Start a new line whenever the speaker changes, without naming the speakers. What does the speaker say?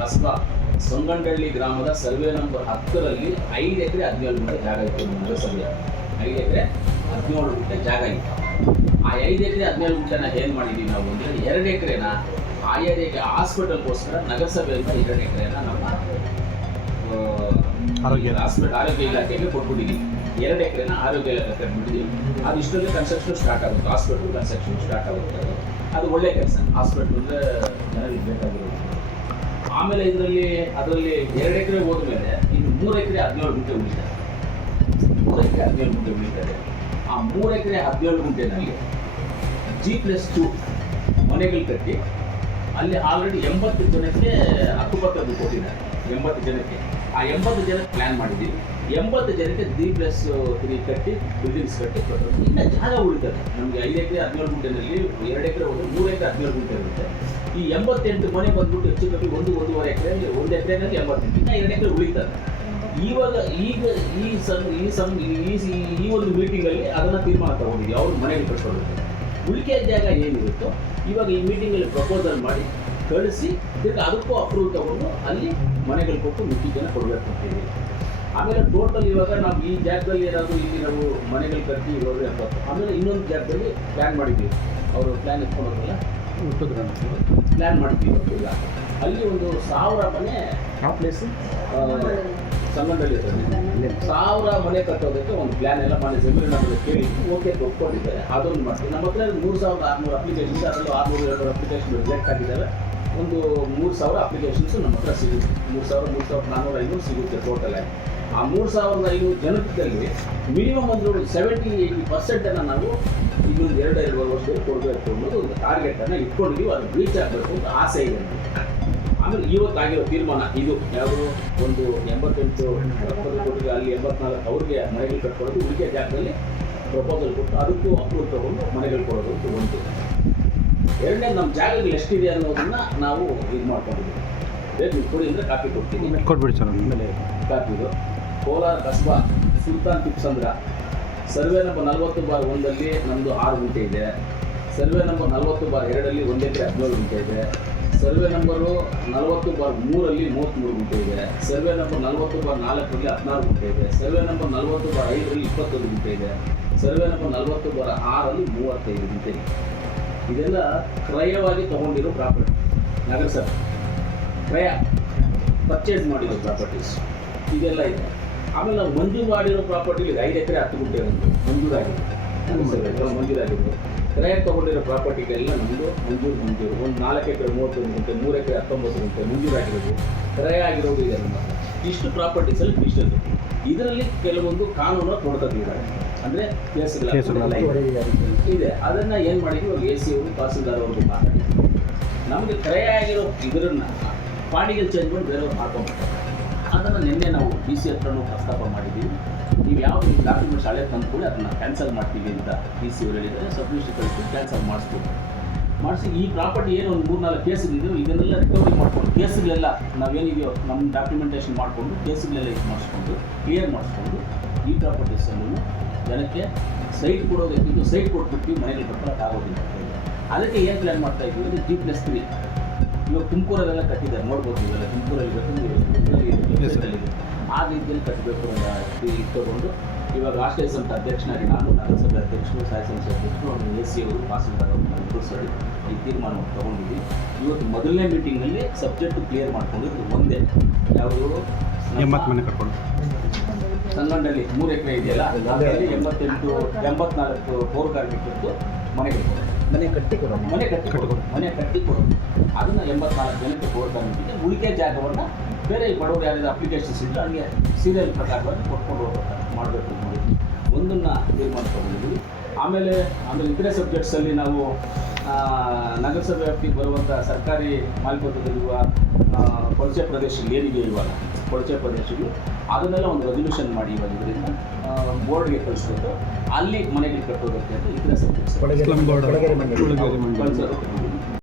ಕಸ್ಬಾ ಸೊಂಗಂಡಳ್ಳಿ ಗ್ರಾಮದ survey number ಹತ್ತರಲ್ಲಿ ಐದು ಎಕರೆ ಹದಿನೇಳು ಗುಂಟೆ ಜಾಗ ಇತ್ತು ನಮ್ಮ ಸರ್ವೆ. ಐದು ಎಕರೆ ಹದಿನೇಳು ಗುಂಟೆ ಜಾಗ ಇತ್ತು. ಆ ಐದು ಎಕರೆ ಹದಿನೇಳು ಗುಂಟೆನ ಏನು ಮಾಡಿದ್ದೀವಿ ನಾವು ಅಂದರೆ ಎರಡು ಎಕರೆನ ಆಯಾ ಹಾಸ್ಪಿಟಲ್ಗೋಸ್ಕರ ನಗರಸಭೆಯಿಂದ ಎರಡು ಎಕರೆನ ನಮ್ಮ
ಆರೋಗ್ಯ.
ಹಾಸ್ಪಿಟಲ್ ಆರೋಗ್ಯ ಇಲಾಖೆಗೆ ಕೊಟ್ಬಿಟ್ಟಿದ್ದೀವಿ ಎರಡು ಎಕರೆನ ಆರೋಗ್ಯ ಇಲಾಖೆ ಕಟ್ಬಿಟ್ಟಿದ್ದೀವಿ ಅದು ಇಷ್ಟೊಂದು ಕನ್ಸ್ಟ್ರಕ್ಷನ್ ಸ್ಟಾರ್ಟ್ ಆಗುತ್ತೆ. ಹಾಸ್ಪಿಟಲ್ ಕನ್ಸ್ಟ್ರಕ್ಷನ್ ಸ್ಟಾರ್ಟ್ ಆಗುತ್ತೆ. ಅದು ಒಳ್ಳೆ ಕೆಲಸ. ಹಾಸ್ಪಿಟಲ್ ಅಂದರೆ ಜನರಿಗೆ ಬೇಕಾಗಿರೋದು. ಆಮೇಲೆ ಇದರಲ್ಲಿ, ಅದರಲ್ಲಿ ಎರಡು ಎಕರೆ ಹೋದ್ಮೇಲೆ, ಇನ್ನು ಮೂರು ಎಕರೆ ಹದಿನೇಳು ಗುಂಟೆ ಉಳಿತಾರೆ ಮೂರು ಎಕರೆ ಹದಿನೇಳು ಗುಂಟೆ ಉಳಿತಾರೆ ಆ ಮೂರು ಎಕರೆ ಹದಿನೇಳು ಗುಂಟೆನಲ್ಲಿ ಜಿ ಪ್ಲಸ್ ಟು ಮನೆಗಳು ಕಟ್ಟಿ, ಅಲ್ಲಿ ಆಲ್ರೆಡಿ ಎಂಬತ್ತು ಜನಕ್ಕೆ ಹಕ್ಕುಪತ್ರಗಳು ಕೊಟ್ಟಿದ್ದಾರೆ. ಎಂಬತ್ತು ಜನಕ್ಕೆ. ಆ ಎಂಬತ್ತು ಜನಕ್ಕೆ ಪ್ಲ್ಯಾನ್ ಮಾಡಿದ್ದೀವಿ. ಎಂಬತ್ತು ಜನಕ್ಕೆ ದಿ ಪ್ಲಸ್ ತ್ರೀ ಕಟ್ಟಿ ಬಿಲ್ಡಿಂಗ್ಸ್ ಕಟ್ಟಿ ಕೊಟ್ಟರು. ಇನ್ನು ಜಾಗ ಉಳಿತದೆ ನಮಗೆ ಐದು ಎಕರೆ, ಹದಿನೇಳು ಗುಂಟೆನಲ್ಲಿ, ಎರಡು ಎಕರೆ ಒಂದು ಮೂರು ಎಕರೆ, ಹದಿನೇಳು ಗುಂಟೆ ಇರುತ್ತೆ. ಈ ಎಂಬತ್ತೆಂಟು ಮನೆ ಬಂದ್ಬಿಟ್ಟು ಹೆಚ್ಚು ಕಮ್ಮಿ ಒಂದು, ಒಂದೂವರೆ ಎಕರೆ ಒಂದು ಎಕರೆನಲ್ಲಿ ಎಂಬತ್ತೆಂಟು. ಇನ್ನು ಎರಡು ಎಕರೆ ಉಳಿತದೆ ಇವಾಗ ಈಗ ಈ ಸಂ ಈ ಸಂ, ಈ ಒಂದು ಮೀಟಿಂಗಲ್ಲಿ ಅದನ್ನು ತೀರ್ಮಾನ ತಗೊಂಡಿದ್ದೀವಿ. ಅವ್ರು ಮನೆಗೆ ಕಟ್ಕೊಳ್ಳೋದು ಉಳಿಕೆ ಜಾಗ ಏನಿರುತ್ತೋ, ಇವಾಗ ಈ ಮೀಟಿಂಗಲ್ಲಿ ಪ್ರಪೋಸಲ್ ಮಾಡಿ ಕಳಿಸಿ, ತಿರ್ಗಿ ಅದಕ್ಕೂ ಅಪ್ರೂವ್ ತಗೊಂಡು ಅಲ್ಲಿ ಮನೆಗಳು ಕೊಟ್ಟು ಮುಖ್ಯ ಜನ ಕೊಡಬೇಕು ಅಂತೀವಿ ಆಮೇಲೆ ಟೋಟಲ್ ಇವಾಗ ನಾವು ಈ ಜಾಗದಲ್ಲಿ ಏನಾದರೂ ಇಲ್ಲಿ ನಾವು ಮನೆಗಳು ಕಟ್ಟಿ ಇರೋದು ಎಪ್ಪತ್ತು. ಆಮೇಲೆ ಇನ್ನೊಂದು ಜಾಗದಲ್ಲಿ ಪ್ಲ್ಯಾನ್ ಮಾಡಿದ್ವಿ ಅವರು ಪ್ಲ್ಯಾನ್ ಇಟ್ಕೊಂಡೋಗಲ್ಲ ಪ್ಲ್ಯಾನ್ ಮಾಡಿದ್ದೀವಿ ಇವತ್ತಿಲ್ಲ ಅಲ್ಲಿ ಒಂದು ಸಾವಿರ ಮನೆ
ಆ ಪ್ಲೇಸು
ಸಂಗಂಡಲ್ಲಿ ಸಾವಿರ ಮನೆ ಕಟ್ಟೋದಕ್ಕೆ ಒಂದು ಪ್ಲ್ಯಾನ್ ಎಲ್ಲ ಮಾಡಿ ಜಮೀನು ಕೇಳಿ ಓಕೆ ಒಪ್ಕೊಂಡಿದ್ದಾರೆ. ಅದೊಂದು ಮಾಡ್ತೀವಿ. ನಮ್ಮ ಹತ್ರ ಮೂರು ಸಾವಿರದ ಆರುನೂರು ಅಪ್ಲಿಕೇಶನ್ಸ್ ಅದರಲ್ಲೂ ಆರುನೂರು ಎರಡು ಅಪ್ಲಿಕೇಶನ್ ರಿಜೆಕ್ಟ್ ಆಗಿದ್ದಾವೆ. ಒಂದು ಮೂರು ಸಾವಿರ ಅಪ್ಲಿಕೇಶನ್ಸ್ ನಮ್ಮ ಹತ್ರ ಸಿಗುತ್ತೆ. ಮೂರು ಸಾವಿರ, ಮೂರು ಸಾವಿರದ ನಾನ್ನೂರ ಐನೂರು ಸಿಗುತ್ತೆ ಟೋಟಲ್ ಆಗಿ. ಆ ಮೂರು ಸಾವಿರದ ಐನೂರು ಜನದಲ್ಲಿ ಮಿನಿಮಮ್ ಒಂದು ಸೆವೆಂಟಿ ಏಯ್ಟಿ ಪರ್ಸೆಂಟನ್ನು ನಾವು ಇನ್ನೊಂದು ಎರಡು ಎರಡೂವರೆ ವರ್ಷದಲ್ಲಿ ಕೊಡಬೇಕು ಅನ್ನೋದು ಒಂದು ಟಾರ್ಗೆಟನ್ನು ಇಟ್ಕೊಂಡಿದ್ದೀವಿ ಅದು ರೀಚ್ ಆಗಬೇಕು ಅಂತ ಆಸೆ ಇದೆ ಆಮೇಲೆ ಇವತ್ತಾಗಿರೋ ತೀರ್ಮಾನ ಇದು ಯಾವುದು? ಒಂದು ಎಂಬತ್ತೆಂಟು ಕೋಟಿಗೆ ಅಲ್ಲಿ ಎಂಬತ್ನಾಲ್ಕು ಅವ್ರಿಗೆ ಮನೆಗಳು ಕಟ್ಕೊಳ್ಳೋದು ಉಳಿಕೆ ಜಾಗದಲ್ಲಿ ಪ್ರಪೋಸಲ್ ಕೊಟ್ಟು ಅದಕ್ಕೂ ಅಪ್ರೂವ್ ತಗೊಂಡು ಮನೆಗಳು ಕೊಡೋದು ಅಂತ ಒಂದು. ಎರಡನೇ ನಮ್ಮ ಜಾಗಗಳು ಎಷ್ಟಿದೆ ಅನ್ನೋದನ್ನ ನಾವು ಇದು ಮಾಡ್ಕೊಂಡಿದ್ದೀವಿ. ಬೇಕು ನೀವು ಕೊಡಿ ಅಂದರೆ ಕಾಪಿ ಕೊಡ್ತೀನಿ.
ಕೊಟ್ಬಿಡಿ ಸರ್ ಆಮೇಲೆ
ಕಾಪಿದು ಕೋಲಾರ ಕಸ್ಬಾ ಸುಲ್ತಾನ್ ತಿಪ್ಸಂದ್ರ ಸರ್ವೆ ನಂಬರ್ ನಲವತ್ತು ಬಾರ್ ಒಂದಲ್ಲಿ ನಮ್ಮದು ಆರು ಗುಂಟೆ ಇದೆ. ಸರ್ವೆ ನಂಬರ್ ನಲವತ್ತು ಬಾರ್ ಎರಡಲ್ಲಿ ಒಂದು ಎಕರೆ ಹದಿನೇಳು ಗುಂಟೆ ಇದೆ. ಸರ್ವೆ ನಂಬರು ನಲವತ್ತು ಬಾರ್ ಮೂರಲ್ಲಿ ಮೂವತ್ತ್ಮೂರು ಗುಂಟೆ ಇದೆ. ಸರ್ವೆ ನಂಬರ್ ನಲವತ್ತು ಬಾರ್ ನಾಲ್ಕರಲ್ಲಿ ಹದಿನಾರು ಗುಂಟೆ ಇದೆ. ಸರ್ವೆ ನಂಬರ್ ನಲವತ್ತು ಬಾರ್ ಐದರಲ್ಲಿ ಇಪ್ಪತ್ತೊಂದು ಗುಂಟೆ ಇದೆ. ಸರ್ವೆ ನಂಬರ್ ನಲವತ್ತು ಬಾರ್ ಆರಲ್ಲಿ ಮೂವತ್ತೈದು ಗುಂಟೆ ಇದೆ. ಇದೆಲ್ಲ ಕ್ರಯವಾಗಿ ತಗೊಂಡಿರೋ ಪ್ರಾಪರ್ಟಿ ಸರ್ ಕ್ರಯ ಪರ್ಚೇಸ್ ಮಾಡಿರೋ ಪ್ರಾಪರ್ಟೀಸ್ ಇದೆಲ್ಲ ಇದೆ. ಆಮೇಲೆ ನಾವು ಮಂಜೂರು ಮಾಡಿರೋ ಪ್ರಾಪರ್ಟಿ ಐದು ಎಕರೆ ಹತ್ತು ಗುಂಟೆ ಒಂದು ಮಂಜೂರಾಗಿದೆ. ಮಂಜೂರಾಗಿದೆ. ಕ್ರಯ ತಗೊಂಡಿರೋ ಪ್ರಾಪರ್ಟಿಗೆಲ್ಲ ನಮ್ಮದು ಮಂಜೂರು ಮಂಜೂರು. ಒಂದು ನಾಲ್ಕು ಎಕರೆ ಮೂವತ್ತೊಂದು ಗುಂಟೆ, ಮೂರು ಎಕರೆ ಹತ್ತೊಂಬತ್ತು ಗುಂಟೆ ಮಂಜೂರಾಗಿರೋದು ಕ್ರಯ ಆಗಿರೋದು ಇದೆ ನಮ್ಮ. ಇಷ್ಟು ಪ್ರಾಪರ್ಟೀಸಲ್ಲಿ ಇದೆ. ಇದರಲ್ಲಿ ಕೆಲವೊಂದು ಕಾನೂನು ತೊಡ್ಕೊತಿದ್ದಾರೆ ಅಂದರೆ ಕೇಸುಗಳ ಇದೆ. ಅದನ್ನು ಏನು ಮಾಡಿದ್ವಿ ಇವಾಗ ಎ ಸಿ ಅವರು ತಹಸೀಲ್ದಾರ್ ಅವ್ರಿಗೆ ಮಾತಾಡಿ ನಮಗೆ ಕ್ರಯ ಆಗಿರೋ ಇದರನ್ನ ಪಾಡಿಗೆ ಚೇಂಜ್ ಮಾಡಿ ಬೇರೆಯವ್ರು ಹಾಕೊಂಡ್ಬಿಟ್ಟು ಅದನ್ನು ನಿನ್ನೆ ನಾವು ಬಿ ಸಿ ಹತ್ರನೂ ಪ್ರಸ್ತಾಪ ಮಾಡಿದ್ದೀವಿ ನೀವು ಯಾವ ಡಾಕ್ಯುಮೆಂಟ್ಸ್ ಹಳೆ ತಂದು ಕೂಡ ಅದನ್ನು ಕ್ಯಾನ್ಸಲ್ ಮಾಡ್ತೀವಿ ಅಂತ ಬಿ ಸಿ ಅವರು ಹೇಳಿದರೆ ಸಬ್ಮಿಷನ್ ಕಳಿಸಿ ಕ್ಯಾನ್ಸಲ್ ಮಾಡಿಸ್ತೀವಿ ಮಾಡಿಸಿ ಈ ಪ್ರಾಪರ್ಟಿ ಏನು ಒಂದು ಮೂರ್ನಾಲ್ಕು ಕೇಸ್ಗಳಿದ್ರು ಇದನ್ನೆಲ್ಲ ರಿಕವರಿ ಮಾಡ್ಕೊಂಡು ಕೇಸುಗಳೆಲ್ಲ ನಾವೇನಿದೆಯೋ ನಮ್ಮ ಡಾಕ್ಯುಮೆಂಟೇಷನ್ ಮಾಡಿಕೊಂಡು ಕೇಸುಗಳೆಲ್ಲ ಇದು ಮಾಡಿಸ್ಕೊಂಡು ಕ್ಲಿಯರ್ ಮಾಡಿಸ್ಕೊಂಡು ಈ ಪ್ರಾಪರ್ಟೀಸನ್ನು ಜನಕ್ಕೆ ಸೈಟ್ ಕೊಡೋದಕ್ಕಿಂತ ಸೈಟ್ ಕೊಟ್ಬಿಟ್ಟು ಮನೆಗಳು ಕಟ್ಟೋಕೆ ಆಗೋದಿಲ್ಲ. ಅದಕ್ಕೆ ಏನು ಪ್ಲ್ಯಾನ್ ಮಾಡ್ತಾ ಇದ್ದೀವಿ ಅಂದರೆ ಜಿ ಪ್ಲಸ್ ತ್ರೀ ಇವಾಗ ತುಮಕೂರಲ್ಲೆಲ್ಲ ಕಟ್ಟಿದ್ದಾರೆ ನೋಡ್ಬೋದು ಇವೆಲ್ಲ ತುಮಕೂರಲ್ಲಿ. ವೆಬ್ಸೈಟಲ್ಲಿ ಆ ರೀತಿಯಲ್ಲಿ ಕಟ್ಟಬೇಕು ಅಂತ ಇದು ತಗೊಂಡು ಇವಾಗ ರಾಷ್ಟ್ರೀಯ ಸಂತ ಅಧ್ಯಕ್ಷನಾಗಿ ನಾನು ನಗರಸಭೆ ಅಧ್ಯಕ್ಷರು ಸಾಯಿ ಸಂಸ್ಥೆ ಅಧ್ಯಕ್ಷರು ಎ ಸಿ ಅವರು ಪಾಸ್ ಅವರು ಸೇರಿ. ಈ ತೀರ್ಮಾನವನ್ನು ತಗೊಂಡಿದ್ವಿ. ಇವತ್ತು ಮೊದಲನೇ ಮೀಟಿಂಗಲ್ಲಿ ಸಬ್ಜೆಕ್ಟ್ ಕ್ಲಿಯರ್ ಮಾಡ್ಕೊಂಡಿದ್ದು ಒಂದೇ. ಯಾವುದು?
ಎಂಬತ್ತು ಮನೆ ಕಟ್ಕೊಂಡು
ಸಂಗಂಡಲ್ಲಿ ಮೂರು ಎಕರೆ ಇದೆಯಲ್ಲ ಅದರಲ್ಲಿ ಎಂಬತ್ತೆಂಟು ಎಂಬತ್ನಾಲ್ಕು ಫೋರ್ ಕಾರ್ಮಿಕರದ್ದು ಮನೆಗಳು
ಮನೆ ಕಟ್ಟಿ ಕೊಡೋದು
ಮನೆ ಕಟ್ಟಿ ಕೊಡೋದು ಮನೆ ಕಟ್ಟಿ ಕೊಡೋದು ಅದನ್ನು ಎಂಬತ್ನಾಲ್ಕು ಜನಕ್ಕೆ ಫೋರ್ ಕಾರ್ಮಿಕರಿಗೆ ಉಳಿಕೆ ಜಾಗವನ್ನು ಬೇರೆ ಬಡವರು ಯಾರ್ಯಾರು ಅಪ್ಲಿಕೇಶನ್ಸ್ ಇದ್ದು ಹಂಗೆ ಸೀರಿಯಲ್ ಪ್ರಕಾರವಾಗಿ ಕೊಟ್ಕೊಂಡು ಹೋಗ್ಬೇಕು ಮಾಡಬೇಕು ನೋಡಿ ಒಂದನ್ನು ತೀರ್ಮಾನ ತಗೊಂಡಿದ್ದೀವಿ. ಆಮೇಲೆ ಆಮೇಲೆ ಇತರೆ ಸಬ್ಜೆಕ್ಟ್ಸಲ್ಲಿ ನಾವು ನಗರಸಭೆ ವ್ಯಾಪ್ತಿಗೆ ಬರುವಂಥ ಸರ್ಕಾರಿ ಮಾಲೀಕತ್ವದಲ್ಲಿರುವ ಕೊಳಚೆ ಪ್ರದೇಶ ಏನಿದೆ ಇವಾಗ? ಕೊಳಚೆ ಪ್ರದೇಶಗಳು. ಅದನ್ನೆಲ್ಲ ಒಂದು ರೆಸಲ್ಯೂಷನ್ ಮಾಡಿ ಇವಾಗ ಇದರಿಂದ ಬೋರ್ಡ್ಗೆ ಕಳಿಸ್ಬಿಟ್ಟು ಅಲ್ಲಿ ಮನೆಗೆ ಕಟ್ಟೋದಕ್ಕೆ ಅಂತ ಇದನ್ನ ಸಬ್ಜೆಕ್ಟ್ಸ್